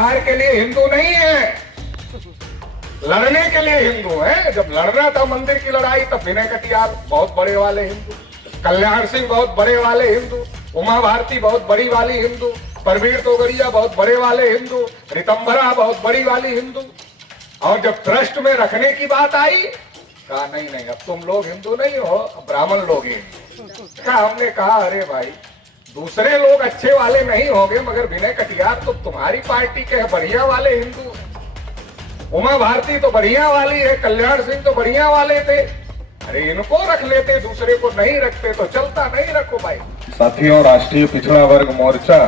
विचार के लिए हिंदू नहीं है, लड़ने के लिए हिंदू है। जब लड़ना था मंदिर की लड़ाई तब विनय कटियार बहुत बड़े वाले हिंदू, कल्याण सिंह बहुत बड़े वाले हिंदू, उमा भारती बहुत बड़ी वाली हिंदू, परवीर तोगड़िया बहुत बड़े वाले हिंदू, रितंबरा बहुत बड़ी वाली हिंदू। और जब ट्रस्ट में रखने की बात आई, कहा नहीं नहीं अब तुम लोग हिंदू नहीं हो, ब्राह्मण लोग ही। हमने कहा अरे भाई दूसरे लोग अच्छे वाले नहीं होंगे मगर विनय कटियार तो तुम्हारी पार्टी के बढ़िया वाले हिंदू, उमा भारती तो बढ़िया वाली है, कल्याण सिंह तो बढ़िया वाले थे, अरे इनको रख लेते, दूसरे को नहीं रखते तो चलता, नहीं रखो भाई। साथियों, राष्ट्रीय पिछड़ा वर्ग मोर्चा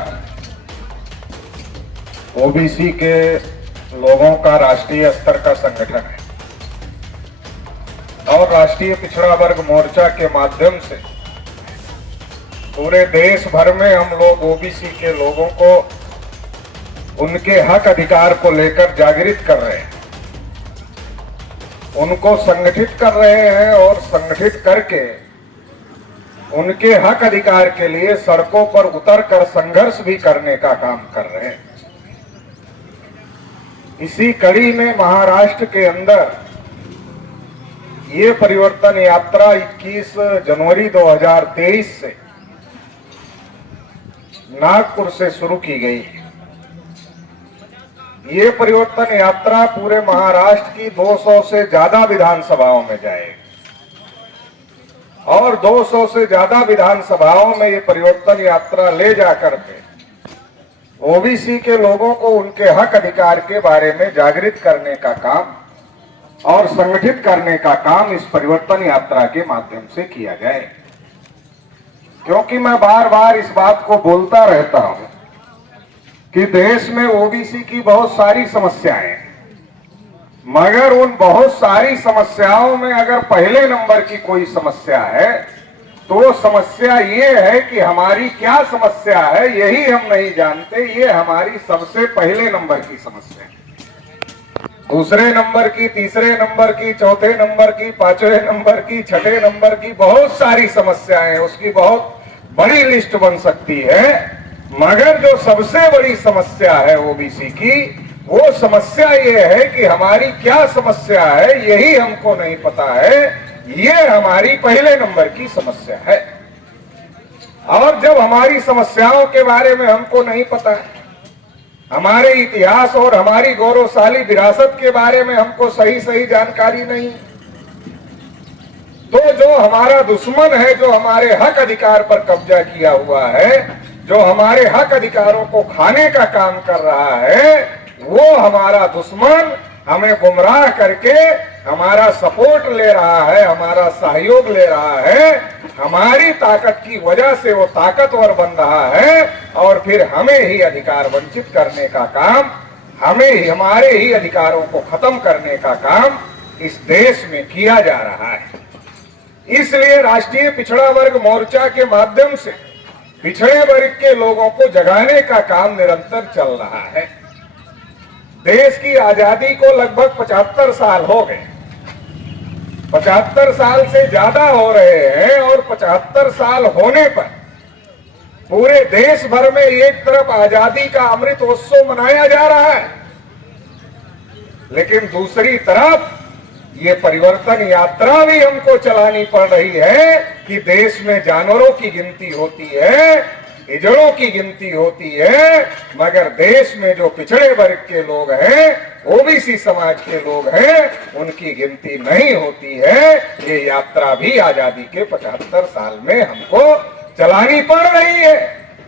ओबीसी के लोगों का राष्ट्रीय स्तर का संगठन है और राष्ट्रीय पिछड़ा वर्ग मोर्चा के माध्यम से पूरे देश भर में हम लोग ओबीसी के लोगों को उनके हक अधिकार को लेकर जागृत कर रहे हैं, उनको संगठित कर रहे हैं और संगठित करके उनके हक अधिकार के लिए सड़कों पर उतरकर संघर्ष भी करने का काम कर रहे हैं। इसी कड़ी में महाराष्ट्र के अंदर ये परिवर्तन यात्रा 21 जनवरी 2023 से नागपुर से शुरू की गई है। ये परिवर्तन यात्रा पूरे महाराष्ट्र की 200 से ज्यादा विधानसभाओं में जाएगी और 200 से ज्यादा विधानसभाओं में ये परिवर्तन यात्रा ले जाकर के ओबीसी के लोगों को उनके हक अधिकार के बारे में जागृत करने का काम और संगठित करने का काम इस परिवर्तन यात्रा के माध्यम से किया जाए। क्योंकि मैं बार बार इस बात को बोलता रहता हूं कि देश में ओबीसी की बहुत सारी समस्याएं हैं, मगर उन बहुत सारी समस्याओं में अगर पहले नंबर की कोई समस्या है तो समस्या ये है कि हमारी क्या समस्या है यही हम नहीं जानते। ये हमारी सबसे पहले नंबर की समस्या है। दूसरे नंबर की, तीसरे नंबर की, चौथे नंबर की, पांचवें नंबर की, छठे नंबर की बहुत सारी समस्याएं, उसकी बहुत बड़ी लिस्ट बन सकती है, मगर जो सबसे बड़ी समस्या है ओबीसी की, वो समस्या ये है कि हमारी क्या समस्या है यही हमको नहीं पता है। ये हमारी पहले नंबर की समस्या है। और जब हमारी समस्याओं के बारे में हमको नहीं पता है, हमारे इतिहास और हमारी गौरवशाली विरासत के बारे में हमको सही सही जानकारी नहीं, तो जो हमारा दुश्मन है, जो हमारे हक अधिकार पर कब्जा किया हुआ है, जो हमारे हक अधिकारों को खाने का काम कर रहा है, वो हमारा दुश्मन हमें गुमराह करके हमारा सपोर्ट ले रहा है, हमारा सहयोग ले रहा है, हमारी ताकत की वजह से वो ताकतवर बन रहा है और फिर हमें ही अधिकार वंचित करने का काम, हमें ही हमारे ही अधिकारों को खत्म करने का काम इस देश में किया जा रहा है। इसलिए राष्ट्रीय पिछड़ा वर्ग मोर्चा के माध्यम से पिछड़े वर्ग के लोगों को जगाने का काम निरंतर चल रहा है। देश की आजादी को लगभग 75 साल हो गए, 75 साल से ज्यादा हो रहे हैं और 75 साल होने पर पूरे देश भर में एक तरफ आजादी का अमृत उत्सव मनाया जा रहा है, लेकिन दूसरी तरफ ये परिवर्तन यात्रा भी हमको चलानी पड़ रही है कि देश में जानवरों की गिनती होती है, हिजड़ों की गिनती होती है, मगर देश में जो पिछड़े वर्ग के लोग हैं, ओबीसी समाज के लोग हैं, उनकी गिनती नहीं होती है। ये यात्रा भी आजादी के 75 साल में हमको चलानी पड़ रही है।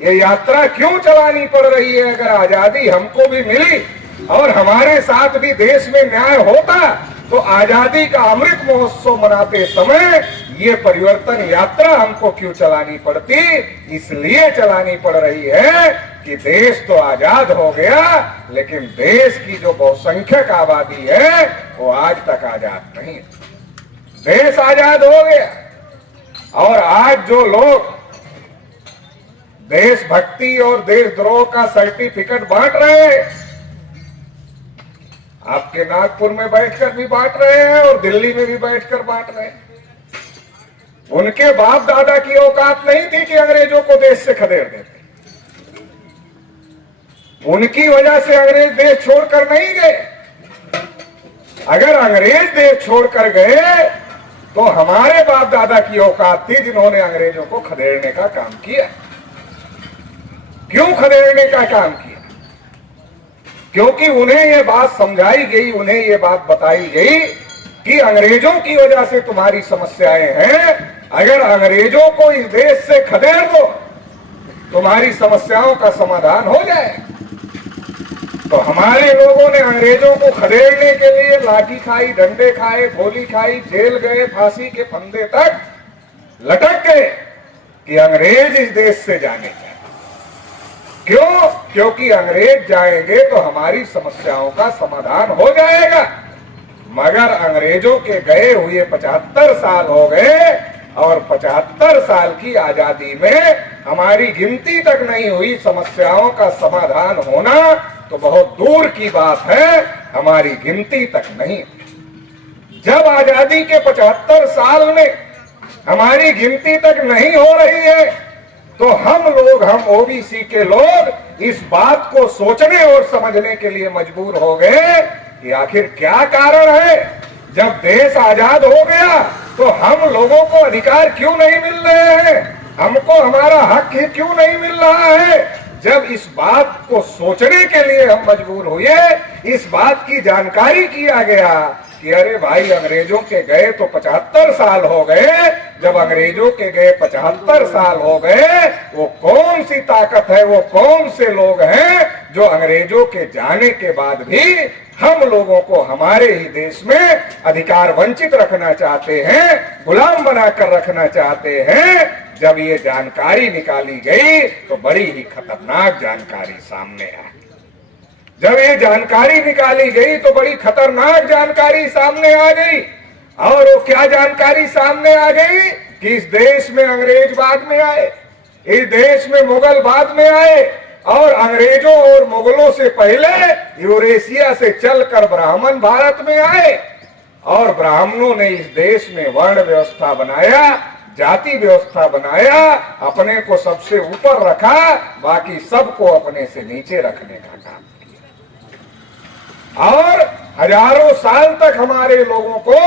ये यात्रा क्यों चलानी पड़ रही है? अगर आजादी हमको भी मिली और हमारे साथ भी देश में न्याय होता तो आजादी का अमृत महोत्सव मनाते समय ये परिवर्तन यात्रा हमको क्यों चलानी पड़ती? इसलिए चलानी पड़ रही है कि देश तो आजाद हो गया, लेकिन देश की जो बहुसंख्यक आबादी है वो आज तक आजाद नहीं। देश आजाद हो गया और आज जो लोग देशभक्ति और देशद्रोह का सर्टिफिकेट बांट रहे हैं, आपके नागपुर में बैठकर भी बांट रहे हैं और दिल्ली में भी बैठकर बांट रहे हैं। उनके बाप दादा की औकात नहीं थी कि अंग्रेजों को देश से खदेड़ देते, उनकी वजह से अंग्रेज देश छोड़कर नहीं गए। अगर अंग्रेज देश छोड़कर गए तो हमारे बाप दादा की औकात थी जिन्होंने अंग्रेजों को खदेड़ने का काम किया। क्यों खदेड़ने का काम किया? क्योंकि उन्हें यह बात समझाई गई, उन्हें यह बात बताई गई कि अंग्रेजों की वजह से तुम्हारी समस्याएं हैं। अगर अंग्रेजों को इस देश से खदेड़ दो तुम्हारी समस्याओं का समाधान हो जाए। तो हमारे लोगों ने अंग्रेजों को खदेड़ने के लिए लाठी खाई, डंडे खाए, गोली खाई, जेल गए, फांसी के फंदे तक लटक गए कि अंग्रेज इस देश से जाने चाहिए। क्यों? क्योंकि अंग्रेज जाएंगे तो हमारी समस्याओं का समाधान हो जाएगा। मगर अंग्रेजों के गए हुए 75 साल हो गए और 75 साल की आजादी में हमारी गिनती तक नहीं हुई समस्याओं का समाधान होना तो बहुत दूर की बात है, हमारी गिनती तक नहीं। जब आजादी के 75 साल में हमारी गिनती तक नहीं हो रही है तो हम ओबीसी के लोग इस बात को सोचने और समझने के लिए मजबूर हो गए कि आखिर क्या कारण है। जब देश आजाद हो गया तो हम लोगों को अधिकार क्यों नहीं मिल रहे हैं, हमको हमारा हक क्यों नहीं मिल रहा है। जब इस बात को सोचने के लिए हम मजबूर हुए, इस बात की जानकारी किया गया कि अरे भाई अंग्रेजों के गए तो 75 साल हो गए। जब अंग्रेजों के गए 75 साल हो गए, वो कौन सी ताकत है, वो कौन से लोग हैं जो अंग्रेजों के जाने के बाद भी हम लोगों को हमारे ही देश में अधिकार वंचित रखना चाहते हैं, गुलाम बनाकर रखना चाहते हैं। जब ये जानकारी निकाली गई तो बड़ी ही खतरनाक जानकारी सामने आई। जब ये जानकारी निकाली गई तो बड़ी खतरनाक जानकारी सामने आ गई। और वो क्या जानकारी सामने आ गई कि इस देश में अंग्रेज बाद में आए, इस देश में मुगल बाद में आए और अंग्रेजों और मुगलों से पहले यूरेशिया से चलकर ब्राह्मण भारत में आए और ब्राह्मणों ने इस देश में वर्ण व्यवस्था बनाया, जाति व्यवस्था बनाया, अपने को सबसे ऊपर रखा, बाकी सबको अपने से नीचे रखने का काम किया। और हजारों साल तक हमारे लोगों को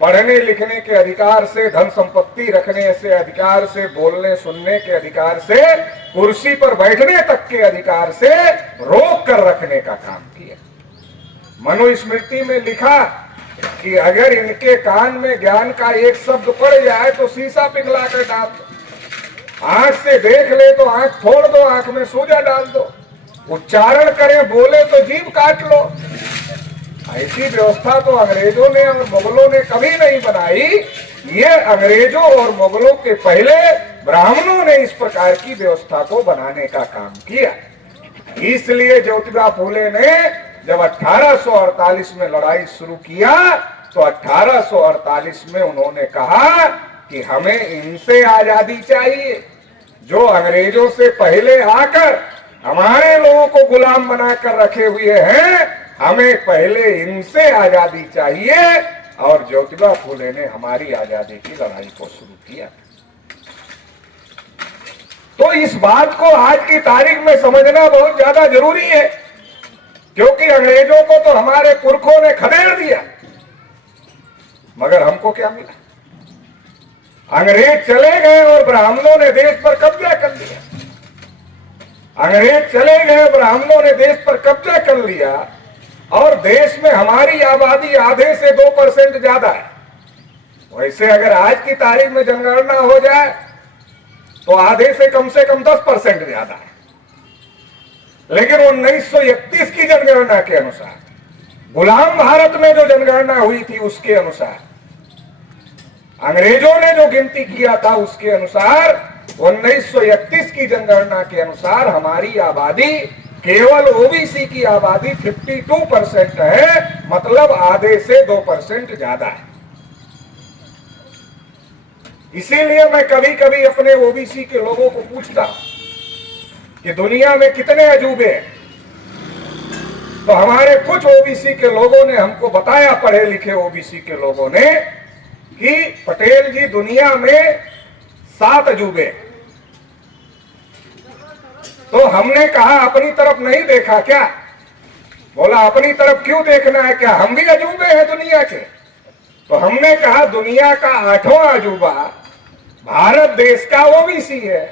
पढ़ने लिखने के अधिकार से, धन संपत्ति रखने से अधिकार से, बोलने सुनने के अधिकार से, कुर्सी पर बैठने तक के अधिकार से रोक कर रखने का काम किया। मनुस्मृति में लिखा कि अगर इनके कान में ज्ञान का एक शब्द पड़ जाए तो शीशा पिघला कर डाल दो, आंख से देख ले तो आंख फोड़ दो, आंख में सूजा डाल दो, उच्चारण करें बोले तो जीभ काट लो। ऐसी व्यवस्था तो अंग्रेजों ने और मुगलों ने कभी नहीं बनाई। ये अंग्रेजों और मुगलों के पहले ब्राह्मणों ने इस प्रकार की व्यवस्था को बनाने का काम किया। इसलिए ज्योतिबा फूले ने जब 1848 में लड़ाई शुरू किया तो 1848 में उन्होंने कहा कि हमें इनसे आजादी चाहिए जो अंग्रेजों से पहले आकर हमारे लोगों को गुलाम बनाकर रखे हुए हैं। हमें पहले इनसे आजादी चाहिए और ज्योतिबा फूले ने हमारी आजादी की लड़ाई को शुरू किया। तो इस बात को आज की तारीख में समझना बहुत ज्यादा जरूरी है, क्योंकि अंग्रेजों को तो हमारे पुरखों ने खदेड़ दिया, मगर हमको क्या मिला? अंग्रेज चले गए और ब्राह्मणों ने देश पर कब्जा कर लिया। अंग्रेज चले गए, ब्राह्मणों ने देश पर कब्जा कर लिया और देश में हमारी आबादी आधे से 2% ज्यादा है। वैसे अगर आज की तारीख में जनगणना हो जाए तो आधे से कम 10% ज्यादा है। लेकिन 1931 की जनगणना के अनुसार, गुलाम भारत में जो जनगणना हुई थी उसके अनुसार, अंग्रेजों ने जो गिनती किया था उसके अनुसार, 1931 की जनगणना के अनुसार हमारी आबादी, केवल ओबीसी की आबादी 52% है, मतलब आधे से 2% ज्यादा है। इसीलिए मैं कभी कभी अपने ओबीसी के लोगों को पूछता कि दुनिया में कितने अजूबे हैं, तो हमारे कुछ ओबीसी के लोगों ने हमको बताया, पढ़े लिखे ओबीसी के लोगों ने, कि पटेल जी दुनिया में 7 अजूबे। तो हमने कहा अपनी तरफ नहीं देखा क्या? बोला अपनी तरफ क्यों देखना है, क्या हम भी अजूबे हैं दुनिया के? तो हमने कहा दुनिया का 8वां अजूबा भारत देश का ओबीसी है।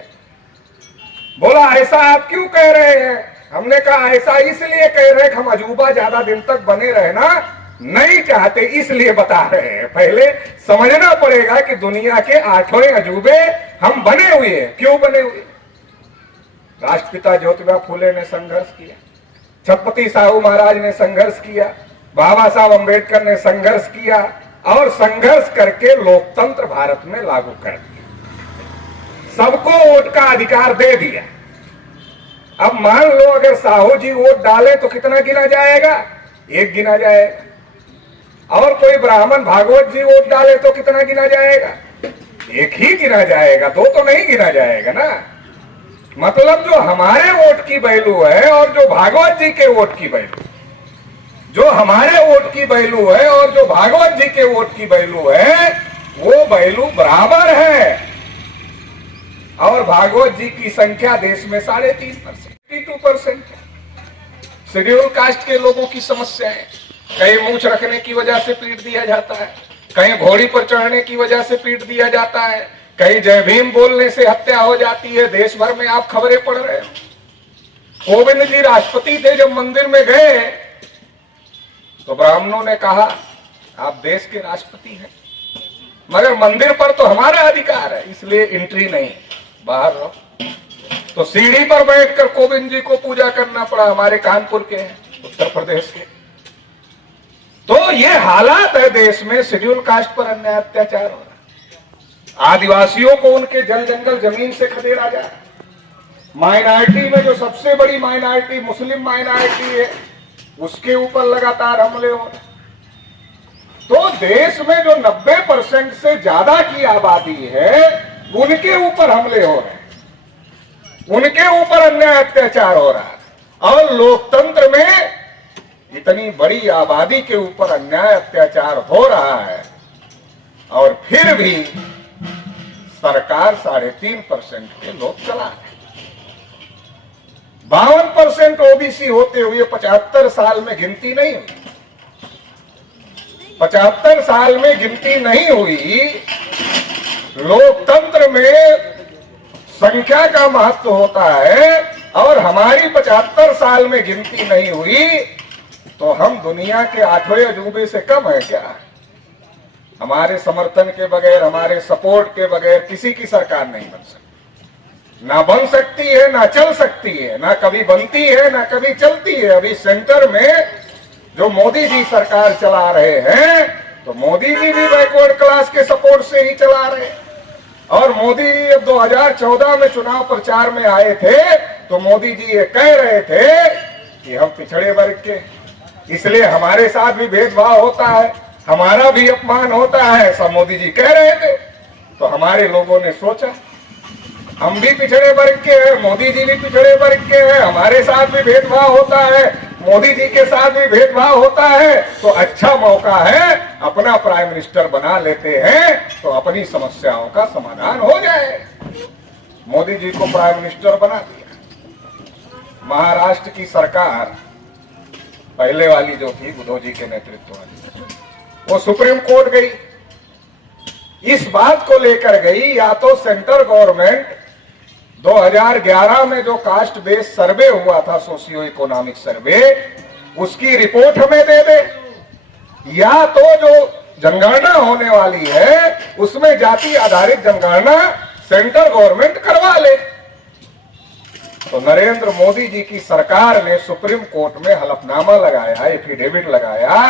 बोला ऐसा आप क्यों कह रहे हैं? हमने कहा ऐसा इसलिए कह रहे हैं कि हम अजूबा ज्यादा दिन तक बने रहना नहीं चाहते, इसलिए बता रहे हैं। पहले समझना पड़ेगा कि दुनिया के 8वें अजूबे हम बने हुए हैं। क्यों बने हुए? राष्ट्रपिता ज्योतिबा फूले ने संघर्ष किया, छत्रपति साहू महाराज ने संघर्ष किया, बाबा साहब अंबेडकर ने संघर्ष किया और संघर्ष करके लोकतंत्र भारत में लागू कर दिया, सबको वोट का अधिकार दे दिया। अब मान लो अगर साहू जी वोट डाले तो कितना गिना जाएगा? 1 गिना जाएगा। और कोई ब्राह्मण भागवत जी वोट डाले तो कितना गिना जाएगा? 1 ही गिना जाएगा, 2 तो नहीं गिना जाएगा ना। मतलब जो हमारे वोट की वैल्यू है और जो भागवत जी के वोट की वैल्यू, जो हमारे वोट की वैल्यू है और जो भागवत जी के वोट की वैल्यू है, वो वैल्यू बराबर है। और भागवत जी की संख्या देश में 3.5%, 52% है। शेड्यूल कास्ट के लोगों की समस्या है, कहीं मूंछ रखने की वजह से पीट दिया जाता है, कहीं घोड़ी पर चढ़ने की वजह से पीट दिया जाता है, कहीं जय भीम बोलने से हत्या हो जाती है। देश भर में आप खबरें पढ़ रहे हो। कोविंद जी राष्ट्रपति थे, जब मंदिर में गए तो ब्राह्मणों ने कहा आप देश के राष्ट्रपति हैं, मगर मंदिर पर तो हमारा अधिकार है, इसलिए एंट्री नहीं, बाहर रहो। तो सीढ़ी पर बैठकर कोविंद जी को पूजा करना पड़ा। हमारे कानपुर के हैं, उत्तर प्रदेश के। तो ये हालात है देश में, शेड्यूल कास्ट पर अन्याय अत्याचार हो रहा है, आदिवासियों को उनके जल जंगल जमीन से खदेड़ा जा रहा है, माइनॉरिटी में जो सबसे बड़ी माइनॉरिटी मुस्लिम माइनॉरिटी है उसके ऊपर लगातार हमले हो रहे। तो देश में जो 90% से ज्यादा की आबादी है उनके ऊपर हमले हो रहे हैं, उनके ऊपर अन्याय अत्याचार हो रहा है। और लोकतंत्र में इतनी बड़ी आबादी के ऊपर अन्याय अत्याचार हो रहा है और फिर भी सरकार 3.5% के लोग चला रहे। 52% ओबीसी होते हुए 75 साल में गिनती नहीं हुई, 75 साल में गिनती नहीं हुई। लोकतंत्र में संख्या का महत्व होता है और हमारी 75 साल में गिनती नहीं हुई तो हम दुनिया के 8वें अजूबे से कम है क्या? हमारे समर्थन के बगैर, हमारे सपोर्ट के बगैर किसी की सरकार नहीं बन सकती, ना बन सकती है, ना चल सकती है, ना कभी बनती है, ना कभी चलती है। अभी सेंटर में जो मोदी जी सरकार चला रहे हैं, तो मोदी जी भी बैकवर्ड क्लास के सपोर्ट से ही चला रहे हैं। और मोदी जी जब 2014 में चुनाव प्रचार में आए थे तो मोदी जी ये कह रहे थे कि हम पिछड़े वर्ग के, इसलिए हमारे साथ भी भेदभाव होता है, हमारा भी अपमान होता है, सब मोदी जी कह रहे थे। तो हमारे लोगों ने सोचा हम भी पिछड़े वर्ग के हैं, मोदी जी भी पिछड़े वर्ग के हैं, हमारे साथ भी भेदभाव होता है, मोदी जी के साथ भी भेदभाव होता है, तो अच्छा मौका है अपना प्राइम मिनिस्टर बना लेते हैं तो अपनी समस्याओं का समाधान हो जाए। मोदी जी को प्राइम मिनिस्टर बना दिया। महाराष्ट्र की सरकार पहले वाली जो थी उद्धव जी के नेतृत्व वाली, वो सुप्रीम कोर्ट गई, इस बात को लेकर गई या तो सेंट्रल गवर्नमेंट 2011 में जो कास्ट बेस्ड सर्वे हुआ था, सोशियो इकोनॉमिक सर्वे, उसकी रिपोर्ट हमें दे दे, या तो जो जनगणना होने वाली है उसमें जाति आधारित जनगणना सेंट्रल गवर्नमेंट करवा ले। तो नरेंद्र मोदी जी की सरकार ने सुप्रीम कोर्ट में हलफनामा लगाया, एफिडेविट लगाया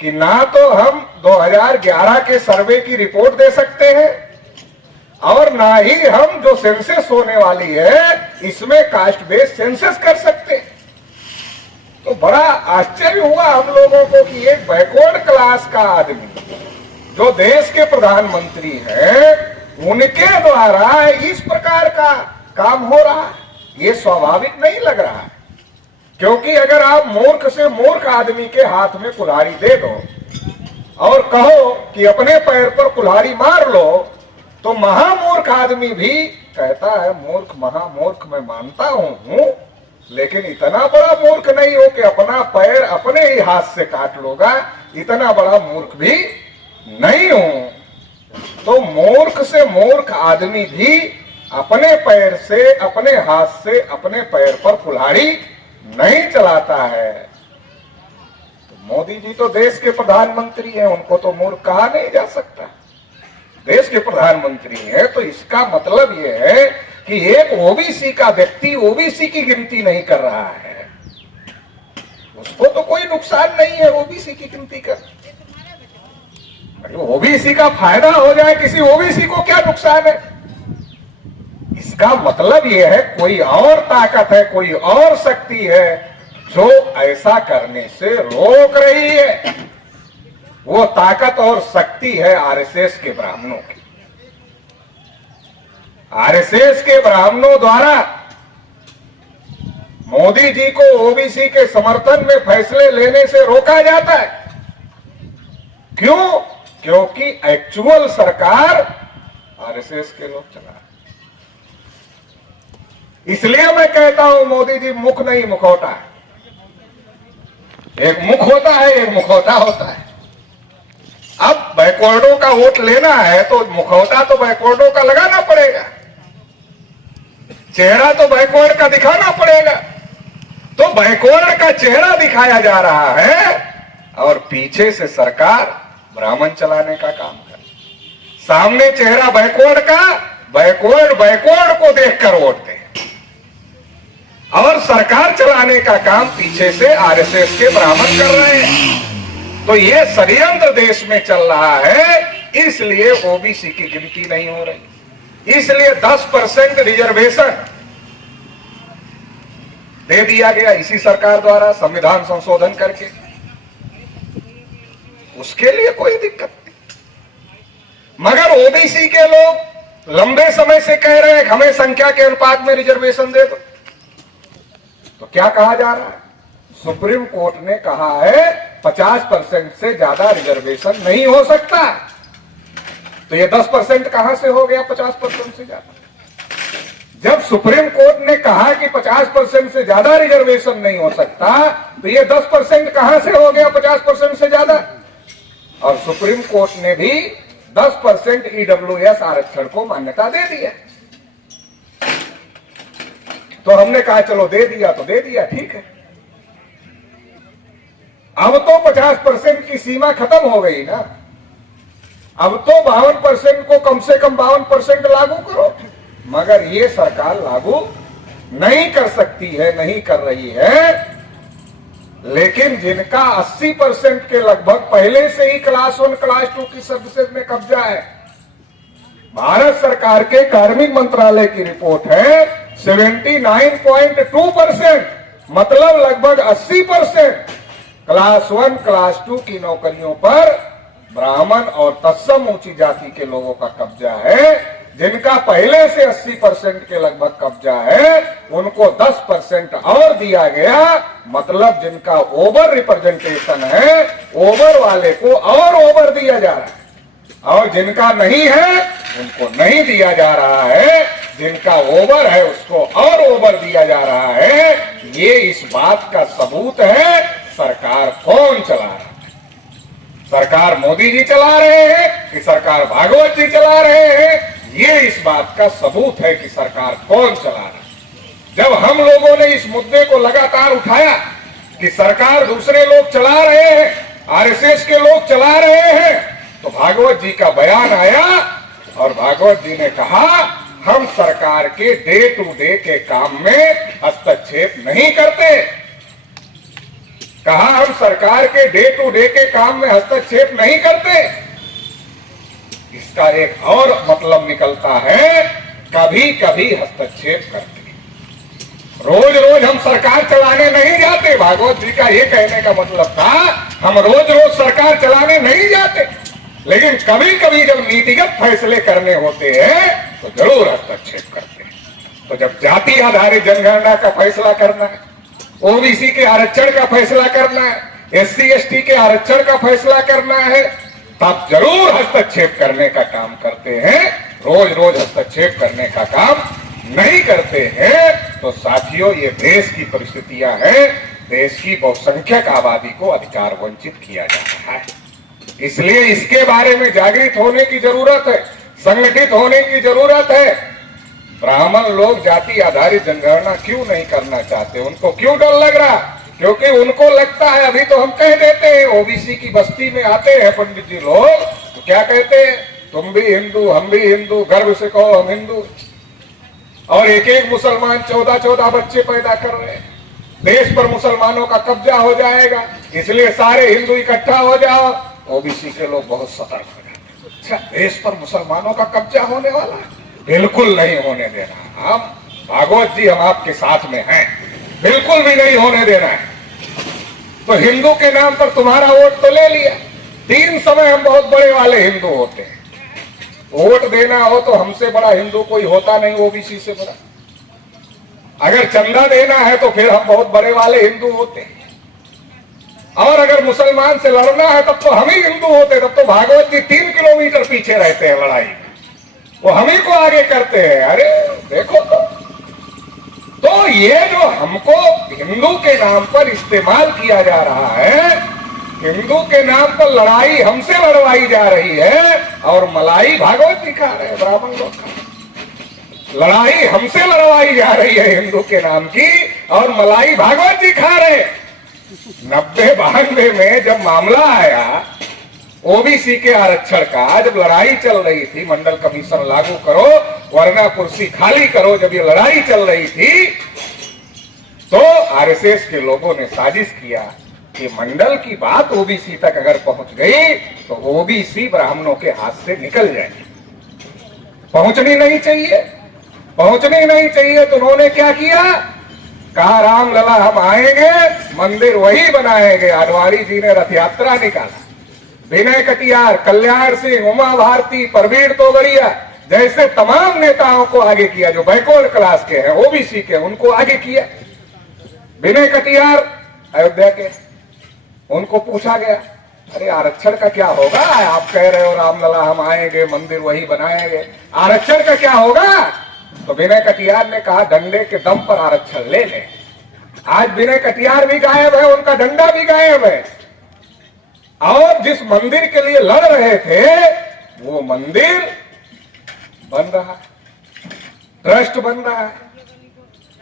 कि ना तो हम 2011 के सर्वे की रिपोर्ट दे सकते हैं और ना ही हम जो सेंसस होने वाली है इसमें कास्ट बेस्ड सेंसस कर सकते हैं। तो बड़ा आश्चर्य हुआ हम लोगों को कि एक बैकवर्ड क्लास का आदमी जो देश के प्रधानमंत्री हैं, उनके द्वारा इस प्रकार का काम हो रहा है। ये स्वाभाविक नहीं लग रहा है, क्योंकि अगर आप मूर्ख से मूर्ख आदमी के हाथ में कुल्हाड़ी दे दो और कहो कि अपने पैर पर कुल्हाड़ी मार लो, तो महामूर्ख आदमी भी कहता है मूर्ख महामूर्ख मैं मानता हूं, लेकिन इतना बड़ा मूर्ख नहीं हो कि अपना पैर अपने ही हाथ से काट लोगा, इतना बड़ा मूर्ख भी नहीं हूं। तो मूर्ख से मूर्ख आदमी भी अपने पैर से, अपने हाथ से अपने पैर पर कुल्हाड़ी नहीं चलाता है। तो मोदी जी तो देश के प्रधानमंत्री हैं, उनको तो मूर्ख कहा नहीं जा सकता। देश के प्रधानमंत्री हैं, तो इसका मतलब यह है कि एक ओबीसी का व्यक्ति ओबीसी की गिनती नहीं कर रहा है, उसको तो कोई नुकसान नहीं है ओबीसी की गिनती कर। ओबीसी का फायदा हो जाए किसी ओबीसी को क्या नुकसान है? इसका मतलब यह है कोई और ताकत है, कोई और शक्ति है जो ऐसा करने से रोक रही है। वो ताकत और शक्ति है आरएसएस के ब्राह्मणों की। आरएसएस के ब्राह्मणों द्वारा मोदी जी को ओबीसी के समर्थन में फैसले लेने से रोका जाता है। क्यों? क्योंकि एक्चुअल सरकार आरएसएस के लोग चला रहे। इसलिए मैं कहता हूं मोदी जी मुख नहीं मुखौटा है। एक मुख होता है, एक मुखौटा होता है। अब बैकवर्डों का वोट लेना है तो मुखौटा तो बैकवर्डों का लगाना पड़ेगा, चेहरा तो बैकवर्ड का दिखाना पड़ेगा। तो बैकवर्ड का चेहरा दिखाया जा रहा है और पीछे से सरकार ब्राह्मण चलाने का काम कर। सामने चेहरा बैकवर्ड का, बैकवर्ड को देखकर वोट दे, और सरकार चलाने का काम पीछे से आरएसएस के ब्राह्मण कर रहे हैं। तो ये षड्यंत्र देश में चल रहा है, इसलिए ओबीसी की गिनती नहीं हो रही। इसलिए 10% रिजर्वेशन दे दिया गया इसी सरकार द्वारा संविधान संशोधन करके। उसके लिए कोई दिक्कत नहीं। मगर ओबीसी के लोग लंबे समय से कह रहे हैं हमें संख्या के अनुपात में रिजर्वेशन दे दो। तो क्या कहा जा रहा है? सुप्रीम कोर्ट ने कहा है 50% से ज्यादा रिजर्वेशन नहीं हो सकता। तो ये 10% कहां से हो गया 50% से ज्यादा? जब सुप्रीम कोर्ट ने कहा कि 50% से ज्यादा रिजर्वेशन नहीं हो सकता, तो ये 10% कहां से हो गया 50% से ज्यादा? और सुप्रीम कोर्ट ने भी 10% ईडब्ल्यूएस आरक्षण को मान्यता दे दी है। तो हमने कहा चलो दे दिया तो दे दिया, ठीक है। अब तो 50% की सीमा खत्म हो गई ना। अब तो 52% को कम से कम 52% लागू करो। मगर ये सरकार लागू नहीं कर सकती है, नहीं कर रही है। लेकिन जिनका 80% के लगभग पहले से ही क्लास 1 क्लास 2 की सर्विसेज में कब्जा है, भारत सरकार के कार्मिक मंत्रालय की रिपोर्ट है 79.2%, मतलब लगभग 80% क्लास 1 क्लास 2 की नौकरियों पर ब्राह्मण और तत्सम ऊंची जाति के लोगों का कब्जा है। जिनका पहले से 80% के लगभग कब्जा है, उनको 10% और दिया गया। मतलब जिनका ओवर रिप्रेजेंटेशन है, ओवर वाले को और ओवर दिया जा रहा है, और जिनका नहीं है उनको नहीं दिया जा रहा है। जिनका ओवर है उसको और ओवर दिया जा रहा है। ये इस बात का सबूत है सरकार कौन चला रहा है। सरकार मोदी जी चला रहे हैं कि सरकार भागवत जी चला रहे हैं, ये इस बात का सबूत है कि सरकार कौन चला रहा है। जब हम लोगों ने इस मुद्दे को लगातार उठाया कि सरकार दूसरे लोग चला रहे हैं, आरएसएस के लोग चला रहे हैं, तो भागवत जी का बयान आया और भागवत जी ने कहा हम सरकार के डे टू डे के काम में हस्तक्षेप नहीं करते। कहा हम सरकार के डे टू डे के काम में हस्तक्षेप नहीं करते। इसका एक और मतलब निकलता है कभी कभी हस्तक्षेप करते। रोज रोज हम सरकार चलाने नहीं जाते। भागवत जी का ये कहने का मतलब था हम रोज रोज सरकार चलाने नहीं जाते, लेकिन कभी कभी जब नीतिगत फैसले करने होते हैं तो जरूर हस्तक्षेप करते हैं। तो जब जाति आधारित जनगणना का फैसला करना है, ओबीसी के आरक्षण का फैसला करना है, एससी एसटी के आरक्षण का फैसला करना है, तब जरूर हस्तक्षेप करने का काम करते हैं। रोज रोज हस्तक्षेप करने का काम नहीं करते हैं। तो साथियों, ये देश की परिस्थितियां हैं। देश की बहुसंख्यक आबादी को अधिकार वंचित किया जा रहा है। इसलिए इसके बारे में जागृत होने की जरूरत है, संगठित होने की जरूरत है। ब्राह्मण लोग जाति आधारित जनगणना क्यों नहीं करना चाहते? उनको क्यों डर लग रहा? क्योंकि उनको लगता है, अभी तो हम कह देते हैं, ओबीसी की बस्ती में आते हैं पंडित जी लोग, तो क्या कहते हैं? तुम भी हिंदू, हम भी हिंदू, गर्व से कहो हम हिंदू। और एक एक मुसलमान 14-14 बच्चे पैदा कर रहे हैं। देश पर मुसलमानों का कब्जा हो जाएगा, इसलिए सारे हिंदू इकट्ठा हो जाओ। ओबीसी के लोग बहुत सतर्क हो जाते हैं। अच्छा, देश पर मुसलमानों का कब्जा होने वाला है? बिल्कुल नहीं होने देना। हम भागवत जी, हम आपके साथ में हैं, बिल्कुल भी नहीं होने देना है। तो हिंदू के नाम पर तुम्हारा वोट तो ले लिया। 3 समय हम बहुत बड़े वाले हिंदू होते हैं। वोट देना हो तो हमसे बड़ा हिंदू कोई होता नहीं, ओबीसी से बड़ा। अगर चंदा देना है तो फिर हम बहुत बड़े वाले हिंदू होते हैं। और अगर मुसलमान से लड़ना है तब तो हम ही हिंदू होते। तब तो भागवत जी 3 किलोमीटर पीछे रहते हैं लड़ाई में, वो हम ही को आगे करते हैं। अरे देखो, तो ये जो हमको हिंदू के नाम पर इस्तेमाल किया जा रहा है, हिंदू के नाम पर लड़ाई हमसे लड़वाई जा रही है, और मलाई भागवत दिखा रहे हैं ब्राह्मण लोग का। लड़ाई हमसे लड़वाई जा रही है हिंदू के नाम की, और मलाई भागवत जी खा रहे। 90-92 में जब मामला आया ओबीसी के आरक्षण का, जब लड़ाई चल रही थी, मंडल कमीशन लागू करो वरना कुर्सी खाली करो, जब ये लड़ाई चल रही थी, तो आरएसएस के लोगों ने साजिश किया कि मंडल की बात ओबीसी तक अगर पहुंच गई तो ओबीसी ब्राह्मणों के हाथ से निकल जाएगी। पहुंचनी नहीं चाहिए, पहुंचनी नहीं चाहिए। तो उन्होंने क्या किया? कहा रामलला हम आएंगे, मंदिर वही बनाएंगे। आडवाणी जी ने रथ यात्रा निकाला। विनय कटियार, कल्याण सिंह, उमा भारती, परवीर तोगड़िया जैसे तमाम नेताओं को आगे किया। जो बैकवर्ड क्लास के हैं, ओबीसी के, उनको आगे किया। विनय कटियार अयोध्या के, उनको पूछा गया, अरे आरक्षण का क्या होगा? आप कह रहे हो रामलला हम आएंगे, मंदिर वही बनाएंगे, आरक्षण का क्या होगा? तो विनय कटियार ने कहा डंडे के दम पर आरक्षण ले लें। आज विनय कटियार भी गायब है, उनका डंडा भी गायब है। और जिस मंदिर के लिए लड़ रहे थे वो मंदिर बन रहा है, ट्रस्ट बन रहा है,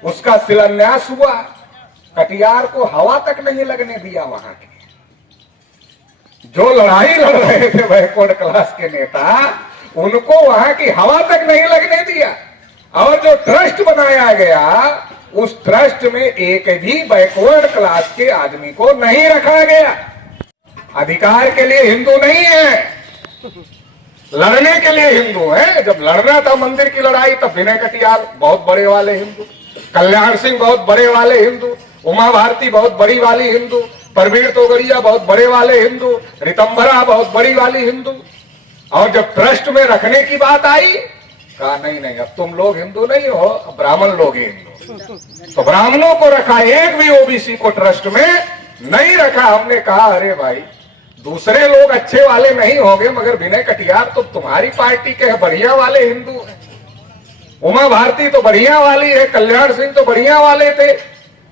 उसका शिलान्यास हुआ। कटियार को हवा तक नहीं लगने दिया। वहां के जो लड़ाई लड़ रहे थे बैकवर्ड क्लास के नेता, उनको वहां की हवा तक नहीं लगने दिया। और जो ट्रस्ट बनाया गया, उस ट्रस्ट में एक भी बैकवर्ड क्लास के आदमी को नहीं रखा गया। अधिकार के लिए हिंदू नहीं है, लड़ने के लिए हिंदू है। जब लड़ना था मंदिर की लड़ाई, तब विनय कटियार बहुत बड़े वाले हिंदू, कल्याण सिंह बहुत बड़े वाले हिंदू, उमा भारती बहुत बड़ी वाली हिंदू, परवीर तोगड़िया बहुत बड़े वाले हिंदू, रितंभरा बहुत बड़ी वाली हिंदू। और जब ट्रस्ट में रखने की बात आई, कहा नहीं नहीं, अब तुम लोग हिंदू नहीं हो, अब ब्राह्मण लोग ही हिंदू। तो ब्राह्मणों को रखा, एक भी ओबीसी को ट्रस्ट में नहीं रखा। हमने कहा अरे भाई, दूसरे लोग अच्छे वाले नहीं होंगे, मगर विनय कटियार तो तुम्हारी पार्टी के है, बढ़िया वाले हिंदू हैं। उमा भारती तो बढ़िया वाली है, कल्याण सिंह तो बढ़िया वाले थे।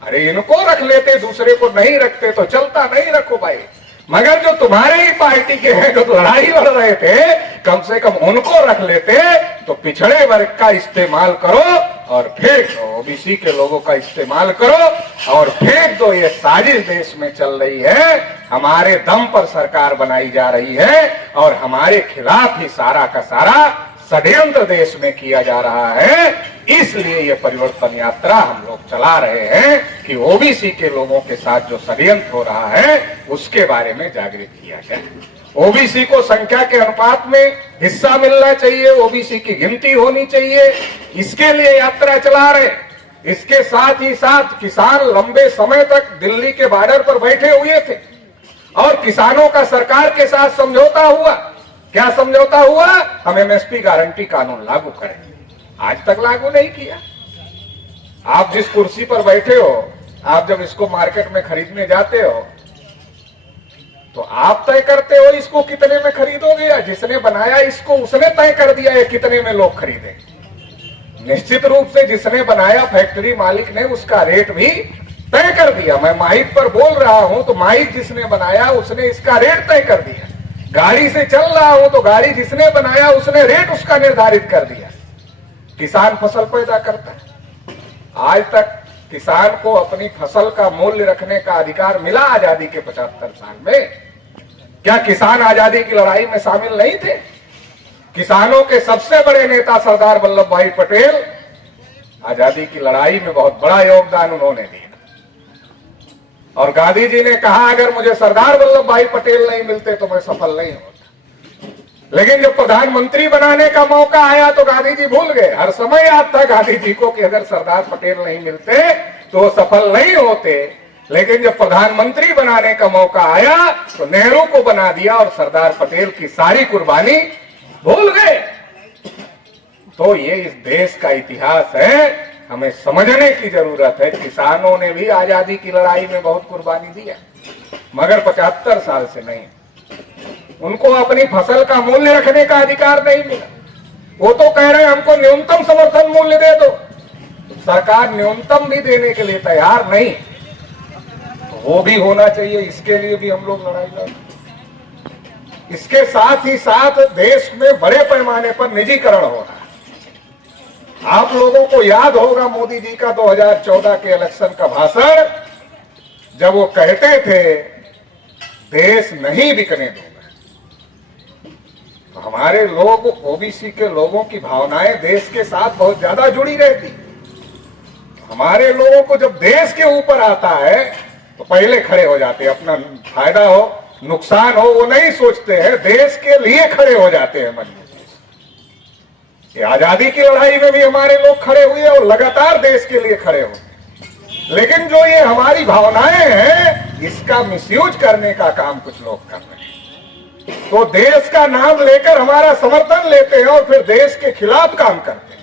अरे इनको रख लेते, दूसरे को नहीं रखते तो चलता। नहीं रखो भाई, मगर जो तुम्हारे ही पार्टी के हैं, जो लड़ाई लड़ रहे थे, कम से कम उनको रख लेते। तो पिछड़े वर्ग का इस्तेमाल करो और फेंक दो, ओबीसी के लोगों का इस्तेमाल करो और फेंक दो। ये साजिश देश में चल रही है, हमारे दम पर सरकार बनाई जा रही है और हमारे खिलाफ ही सारा का सारा षड्यंत्र देश में किया जा रहा है। इसलिए ये परिवर्तन यात्रा हम लोग चला रहे हैं कि ओबीसी के लोगों के साथ जो षड्यंत्र हो रहा है उसके बारे में जागृत किया जाए। ओबीसी को संख्या के अनुपात में हिस्सा मिलना चाहिए, ओबीसी की गिनती होनी चाहिए, इसके लिए यात्रा चला रहे। इसके साथ ही साथ किसान लंबे समय तक दिल्ली के बॉर्डर पर बैठे हुए थे और किसानों का सरकार के साथ समझौता हुआ। क्या समझौता हुआ? हम एमएसपी गारंटी कानून लागू करें। आज तक लागू नहीं किया। आप जिस कुर्सी पर बैठे हो, आप जब इसको मार्केट में खरीदने जाते हो तो आप तय करते हो इसको कितने में खरीदोगे, या जिसने बनाया इसको उसने तय कर दिया है कितने में लोग खरीदेंगे? निश्चित रूप से जिसने बनाया फैक्ट्री मालिक ने उसका रेट भी तय कर दिया। मैं माइक पर बोल रहा हूं तो माइक जिसने बनाया उसने इसका रेट तय कर दिया। गाड़ी से चल रहा हूं तो गाड़ी जिसने बनाया उसने रेट उसका निर्धारित कर दिया। किसान फसल पैदा करता है। आज तक किसान को अपनी फसल का मूल्य रखने का अधिकार मिला आजादी के 75 साल में। क्या किसान आजादी की लड़ाई में शामिल नहीं थे? किसानों के सबसे बड़े नेता सरदार वल्लभ भाई पटेल आजादी की लड़ाई में बहुत बड़ा योगदान उन्होंने दिया। और गांधी जी ने कहा अगर मुझे सरदार वल्लभ भाई पटेल नहीं मिलते तो मैं सफल नहीं होता। लेकिन जब प्रधानमंत्री बनाने का मौका आया तो गांधी जी भूल गए। हर समय याद था गांधी जी को कि अगर सरदार पटेल नहीं मिलते तो वो सफल नहीं होते। लेकिन जब प्रधानमंत्री बनाने का मौका आया तो नेहरू को बना दिया और सरदार पटेल की सारी कुर्बानी भूल गए। तो ये इस देश का इतिहास है, हमें समझने की जरूरत है। किसानों ने भी आजादी की लड़ाई में बहुत कुर्बानी दी है, मगर 75 साल से नहीं। उनको अपनी फसल का मूल्य रखने का अधिकार नहीं मिला। वो तो कह रहे हैं हमको न्यूनतम समर्थन मूल्य दे दो। सरकार न्यूनतम भी देने के लिए तैयार नहीं, तो वो भी होना चाहिए। इसके लिए भी हम लोग लड़ाई लड़। इसके साथ ही साथ देश में बड़े पैमाने पर निजीकरण हो रहा है। आप लोगों को याद होगा मोदी जी का 2014 के इलेक्शन का भाषण, जब वो कहते थे देश नहीं बिकने दूंगा। तो हमारे लोग, ओबीसी के लोगों की भावनाएं देश के साथ बहुत ज्यादा जुड़ी रहती। हमारे लोगों को जब देश के ऊपर आता है तो पहले खड़े हो जाते हैं। अपना फायदा हो नुकसान हो वो नहीं सोचते हैं, देश के लिए खड़े हो जाते हैं मजबूत। ये आजादी की लड़ाई में भी हमारे लोग खड़े हुए और लगातार देश के लिए खड़े हुए। लेकिन जो ये हमारी भावनाएं हैं इसका मिसयूज करने का काम कुछ लोग कर रहे हैं। तो देश का नाम लेकर हमारा समर्थन लेते हैं और फिर देश के खिलाफ काम करते हैं।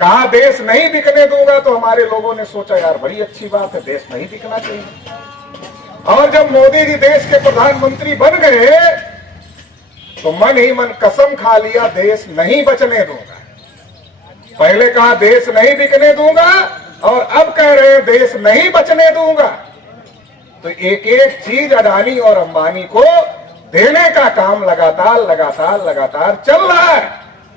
कहा देश नहीं बिकने दूंगा तो हमारे लोगों ने सोचा यार बड़ी अच्छी बात है, देश नहीं बिकना चाहिए। और जब मोदी जी देश के प्रधानमंत्री बन गए तो मन ही मन कसम खा लिया देश नहीं बचने दूंगा। पहले कहा देश नहीं बिकने दूंगा और अब कह रहे हैं देश नहीं बचने दूंगा। तो एक एक चीज अडानी और अंबानी को देने का काम लगातार चल रहा है।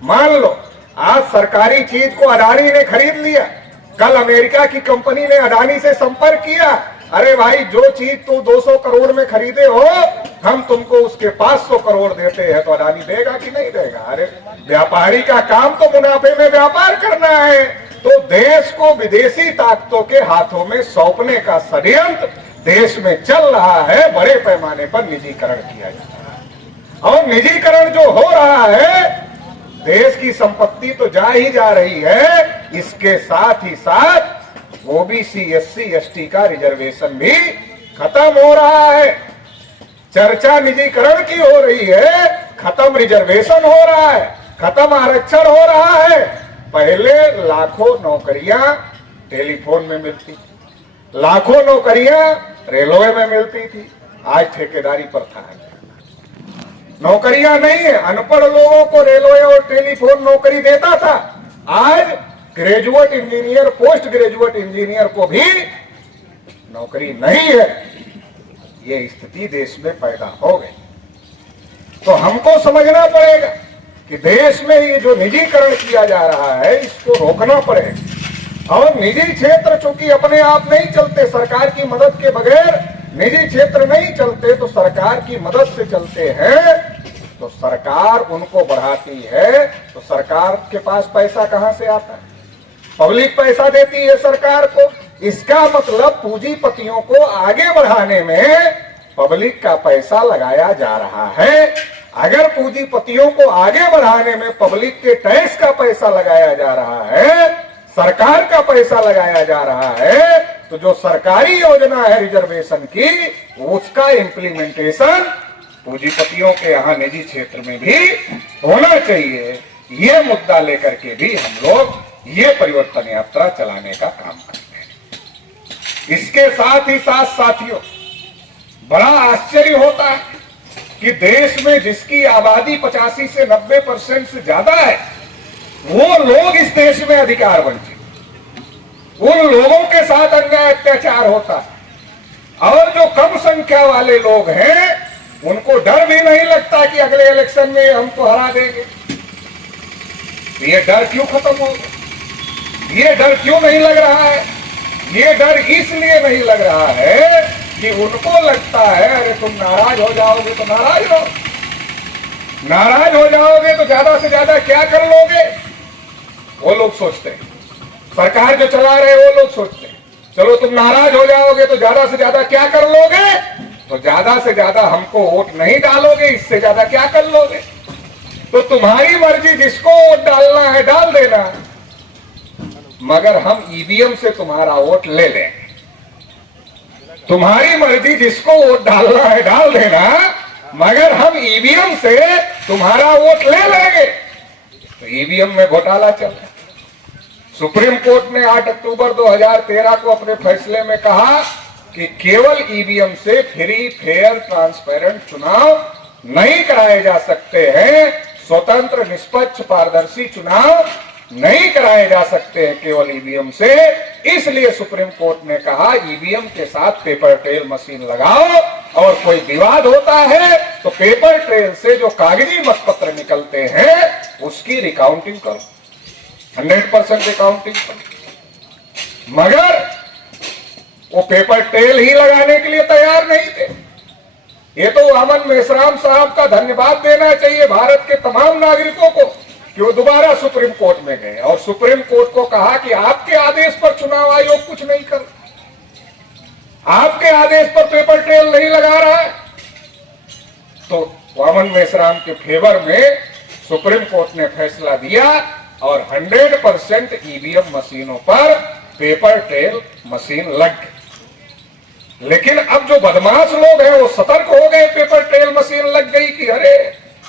मान लो आज सरकारी चीज को अडानी ने खरीद लिया, कल अमेरिका की कंपनी ने अडानी से संपर्क किया, अरे भाई जो चीज तू 200 करोड़ में खरीदे हो हम तुमको उसके 500 करोड़ देते हैं, तो अडानी देगा कि नहीं देगा? अरे व्यापारी का काम तो मुनाफे में व्यापार करना है। तो देश को विदेशी ताकतों के हाथों में सौंपने का षड्यंत्र देश में चल रहा है। बड़े पैमाने पर निजीकरण किया जा रहा है और निजीकरण जो हो रहा है देश की संपत्ति तो जा ही जा रही है, इसके साथ ही साथ ओबीसी एससी एसटी का रिजर्वेशन भी खत्म हो रहा है। चर्चा निजीकरण की हो रही है, खत्म रिजर्वेशन हो रहा है, खत्म आरक्षण हो रहा है। पहले लाखों नौकरियां टेलीफोन में मिलती थी, लाखों नौकरियां रेलवे में मिलती थी, आज ठेकेदारी पर था। नौकरियां नहीं है, अनपढ़ लोगों को रेलवे और टेलीफोन नौकरी देता था। आज graduate engineer, post graduate engineer को भी नौकरी नहीं है। ये स्थिति देश में पैदा हो गई। तो हमको समझना पड़ेगा कि देश में ये जो निजीकरण किया जा रहा है इसको रोकना पड़ेगा। और निजी क्षेत्र चूंकि अपने आप नहीं चलते, सरकार की मदद के बगैर निजी क्षेत्र नहीं चलते, तो सरकार की मदद से चलते हैं। तो सरकार उनको बढ़ाती है तो सरकार के पास पैसा कहां से आता है? पब्लिक पैसा देती है सरकार को। इसका मतलब पूंजीपतियों को आगे बढ़ाने में पब्लिक का पैसा लगाया जा रहा है। अगर पूंजीपतियों को आगे बढ़ाने में पब्लिक के टैक्स का पैसा लगाया जा रहा है, सरकार का पैसा लगाया जा रहा है, तो जो सरकारी योजना है रिजर्वेशन की उसका इम्प्लीमेंटेशन पूंजीपतियों के यहाँ निजी क्षेत्र में भी होना चाहिए। ये मुद्दा लेकर के भी हम लोग ये परिवर्तन यात्रा चलाने का काम करते हैं। इसके साथ ही साथ साथियों, बड़ा आश्चर्य होता है कि देश में जिसकी आबादी 85 से 90% से ज्यादा है, वो लोग इस देश में अधिकार वंचित, उन लोगों के साथ अन्याय अत्याचार होता है। और जो कम संख्या वाले लोग हैं, उनको डर भी नहीं लगता कि अगले इलेक्शन में हमको हरा देंगे। ये डर क्यों खत्म हो गया? ये डर क्यों नहीं लग रहा है? ये डर इसलिए नहीं लग रहा है कि उनको लगता है अरे तुम नाराज हो जाओगे तो नाराज रहो, नाराज हो जाओगे तो ज्यादा से ज्यादा क्या कर लोगे, वो लोग सोचते हैं। सरकार जो चला रहे वो लोग सोचते हैं चलो तुम नाराज हो जाओगे तो ज्यादा से ज्यादा क्या कर लोगे, तो ज्यादा से ज्यादा हमको वोट नहीं डालोगे, इससे ज्यादा क्या कर लोगे। तो तुम्हारी मर्जी, जिसको वोट डालना है डाल देना, मगर हम ईवीएम से तुम्हारा वोट ले लेंगे। तुम्हारी मर्जी, जिसको वोट डालना है डाल देना, मगर हम ईवीएम से तुम्हारा वोट ले लेंगे। तो ईवीएम में घोटाला चल रहा है। सुप्रीम कोर्ट ने 8 अक्टूबर 2013 को अपने फैसले में कहा कि केवल ईवीएम से फ्री, फेयर, ट्रांसपेरेंट चुनाव नहीं कराए जा सकते हैं, स्वतंत्र, निष्पक्ष, पारदर्शी चुनाव नहीं कराए जा सकते हैं केवल ईवीएम से। इसलिए सुप्रीम कोर्ट ने कहा ईवीएम के साथ पेपर ट्रेल मशीन लगाओ, और कोई विवाद होता है तो पेपर ट्रेल से जो कागजी मतपत्र निकलते हैं उसकी रिकाउंटिंग करो, 100% रिकाउंटिंग करो। मगर वो पेपर ट्रेल ही लगाने के लिए तैयार नहीं थे। ये तो अमन मेश्राम साहब का धन्यवाद देना चाहिए भारत के तमाम नागरिकों को कि वो दोबारा सुप्रीम कोर्ट में गए और सुप्रीम कोर्ट को कहा कि आपके आदेश पर चुनाव आयोग कुछ नहीं कर, आपके आदेश पर पेपर ट्रेल नहीं लगा रहा है। तो अमन मेश्राम के फेवर में सुप्रीम कोर्ट ने फैसला दिया और 100% ईवीएम मशीनों पर पेपर ट्रेल मशीन लग गई। लेकिन अब जो बदमाश लोग हैं वो सतर्क हो गए, पेपर ट्रेल मशीन लग गई कि अरे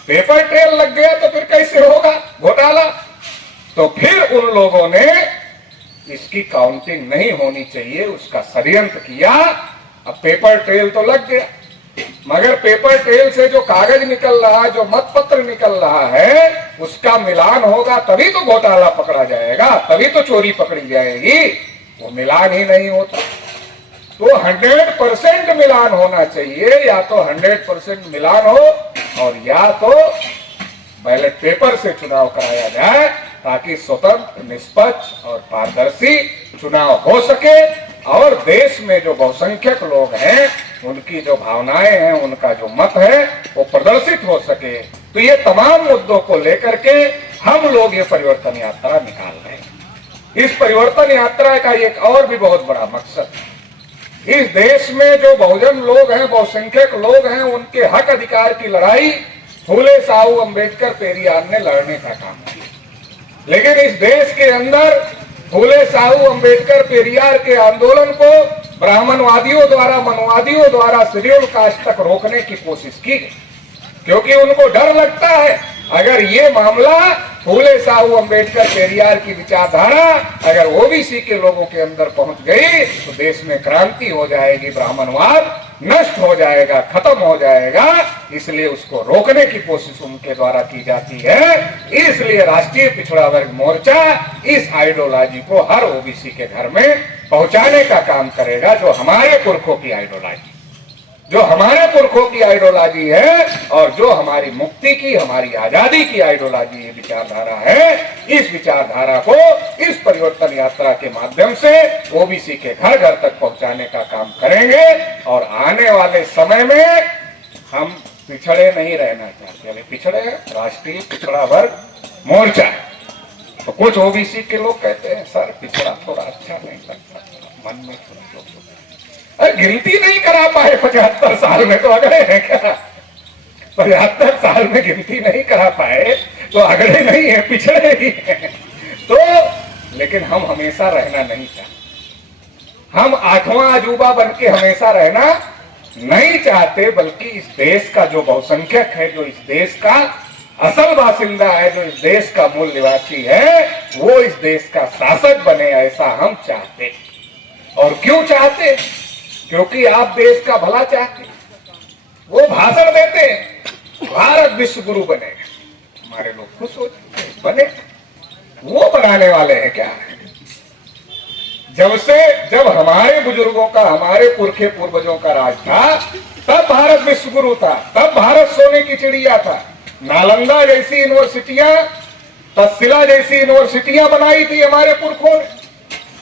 पेपर ट्रेल लग गया तो फिर कैसे होगा घोटाला। तो फिर उन लोगों ने इसकी काउंटिंग नहीं होनी चाहिए उसका षड्यंत्र किया। अब पेपर ट्रेल तो लग गया, मगर पेपर ट्रेल से जो कागज निकल रहा है, जो मतपत्र निकल रहा है, उसका मिलान होगा तभी तो घोटाला पकड़ा जाएगा, तभी तो चोरी पकड़ी जाएगी। वो मिलान ही नहीं होता। तो 100% मिलान होना चाहिए, या तो 100% मिलान हो और या तो बैलेट पेपर से चुनाव कराया जाए ताकि स्वतंत्र, निष्पक्ष और पारदर्शी चुनाव हो सके और देश में जो बहुसंख्यक लोग हैं उनकी जो भावनाएं हैं, उनका जो मत है वो प्रदर्शित हो सके। तो ये तमाम मुद्दों को लेकर के हम लोग ये परिवर्तन यात्रा निकाल रहे हैं। इस परिवर्तन यात्रा का एक और भी बहुत बड़ा मकसद है, इस देश में जो बहुजन लोग हैं, बहुसंख्यक लोग हैं, उनके हक अधिकार की लड़ाई फूले साहू अंबेडकर पेरियार ने लड़ने का काम किया। लेकिन इस देश के अंदर फूले साहू अंबेडकर पेरियार के आंदोलन को ब्राह्मणवादियों द्वारा, मनवादियों द्वारा शेड्यूल कास्ट तक रोकने की कोशिश की गई, क्योंकि उनको डर लगता है अगर ये मामला फूले साहू अंबेडकर पेरियार की विचारधारा अगर ओबीसी के लोगों के अंदर पहुंच गई तो देश में क्रांति हो जाएगी, ब्राह्मणवाद नष्ट हो जाएगा, खत्म हो जाएगा। इसलिए उसको रोकने की कोशिश उनके द्वारा की जाती है। इसलिए राष्ट्रीय पिछड़ा वर्ग मोर्चा इस आइडियोलॉजी को हर ओबीसी के घर में पहुंचाने का काम करेगा, जो हमारे पुरखों की आइडियोलॉजी, जो हमारे पुरखों की आइडियोलॉजी है और जो हमारी मुक्ति की, हमारी आजादी की आइडियोलॉजी, ये विचारधारा है। इस विचारधारा को इस परिवर्तन यात्रा के माध्यम से ओबीसी के घर घर तक पहुंचाने का काम करेंगे। और आने वाले समय में हम पिछड़े नहीं रहना चाहते। अभी पिछड़े राष्ट्रीय पिछड़ा वर्ग मोर्चा है, तो कुछ ओबीसी के लोग कहते हैं सर पिछड़ा थोड़ा अच्छा नहीं लगता, मन में गिनती नहीं करा पाए 75 साल में, तो अगड़े हैं क्या? 75 साल में गिनती नहीं करा पाए तो अगड़े नहीं है, पिछड़े ही हैं। तो लेकिन हम हमेशा रहना नहीं चाहते, हम 8वां अजूबा बन के हमेशा रहना नहीं चाहते, बल्कि इस देश का जो बहुसंख्यक है, जो इस देश का असल बासिंदा है, जो इस देश का मूल निवासी है, वो इस देश का शासक बने, ऐसा हम चाहते। और क्यों चाहते? क्योंकि आप देश का भला चाहते, वो भाषण देते हैं भारत विश्व गुरु बनेगा, हमारे लोग खुश होते हैं, बने। वो बनाने वाले हैं क्या? जब हमारे बुजुर्गों का, हमारे पुरखे पूर्वजों का राज था, तब भारत विश्व गुरु था, तब भारत सोने की चिड़िया था। नालंदा जैसी यूनिवर्सिटियां, तक्षशिला जैसी यूनिवर्सिटियां बनाई थी हमारे पुरखों ने,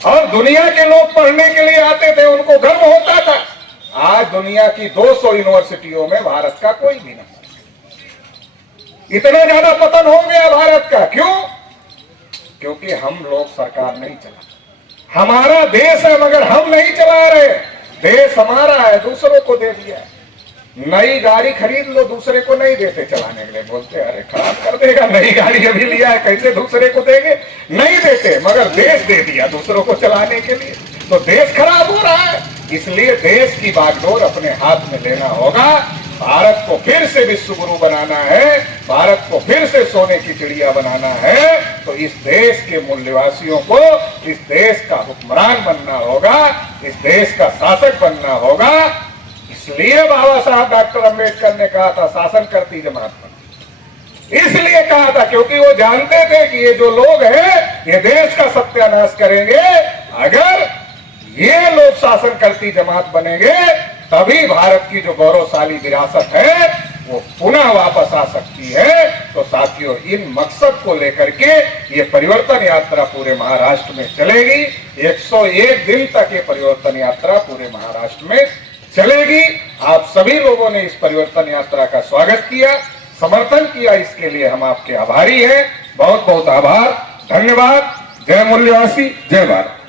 और दुनिया के लोग पढ़ने के लिए आते थे, उनको गर्व होता था। आज दुनिया की 200 यूनिवर्सिटियों में भारत का कोई भी नहीं। इतना ज्यादा पतन हो गया भारत का, क्यों? क्योंकि हम लोग सरकार नहीं चला। हमारा देश है मगर हम नहीं चला रहे। देश हमारा है, दूसरों को दे दिया है। नई गाड़ी खरीद लो, दूसरे को नहीं देते चलाने के लिए, बोलते अरे खराब कर देगा, नई गाड़ी अभी लिया है, कैसे दूसरे को देंगे? नहीं देते, मगर देश दे दिया दूसरों को चलाने के लिए, तो देश खराब हो रहा है। इसलिए देश की बागडोर अपने हाथ में लेना होगा। भारत को फिर से विश्व गुरु बनाना है, भारत को फिर से सोने की चिड़िया बनाना है, तो इस देश के मूल्यवासियों को इस देश का हुक्मरान बनना होगा, इस देश का शासक बनना होगा। इसलिए बाबा साहब डॉक्टर अंबेडकर ने कहा था शासन करती जमात बन। इसलिए कहा था क्योंकि वो जानते थे कि ये जो लोग हैं ये देश का सत्यानाश करेंगे। अगर ये लोग शासन करती जमात बनेंगे तभी भारत की जो गौरवशाली विरासत है वो पुनः वापस आ सकती है। तो साथियों, इन मकसद को लेकर के ये परिवर्तन यात्रा पूरे महाराष्ट्र में चलेगी। 101 दिन तक ये परिवर्तन यात्रा पूरे महाराष्ट्र में चलेगी। आप सभी लोगों ने इस परिवर्तन यात्रा का स्वागत किया, समर्थन किया, इसके लिए हम आपके आभारी हैं। बहुत बहुत आभार, धन्यवाद। जय मूल्यवासी, जय भारत।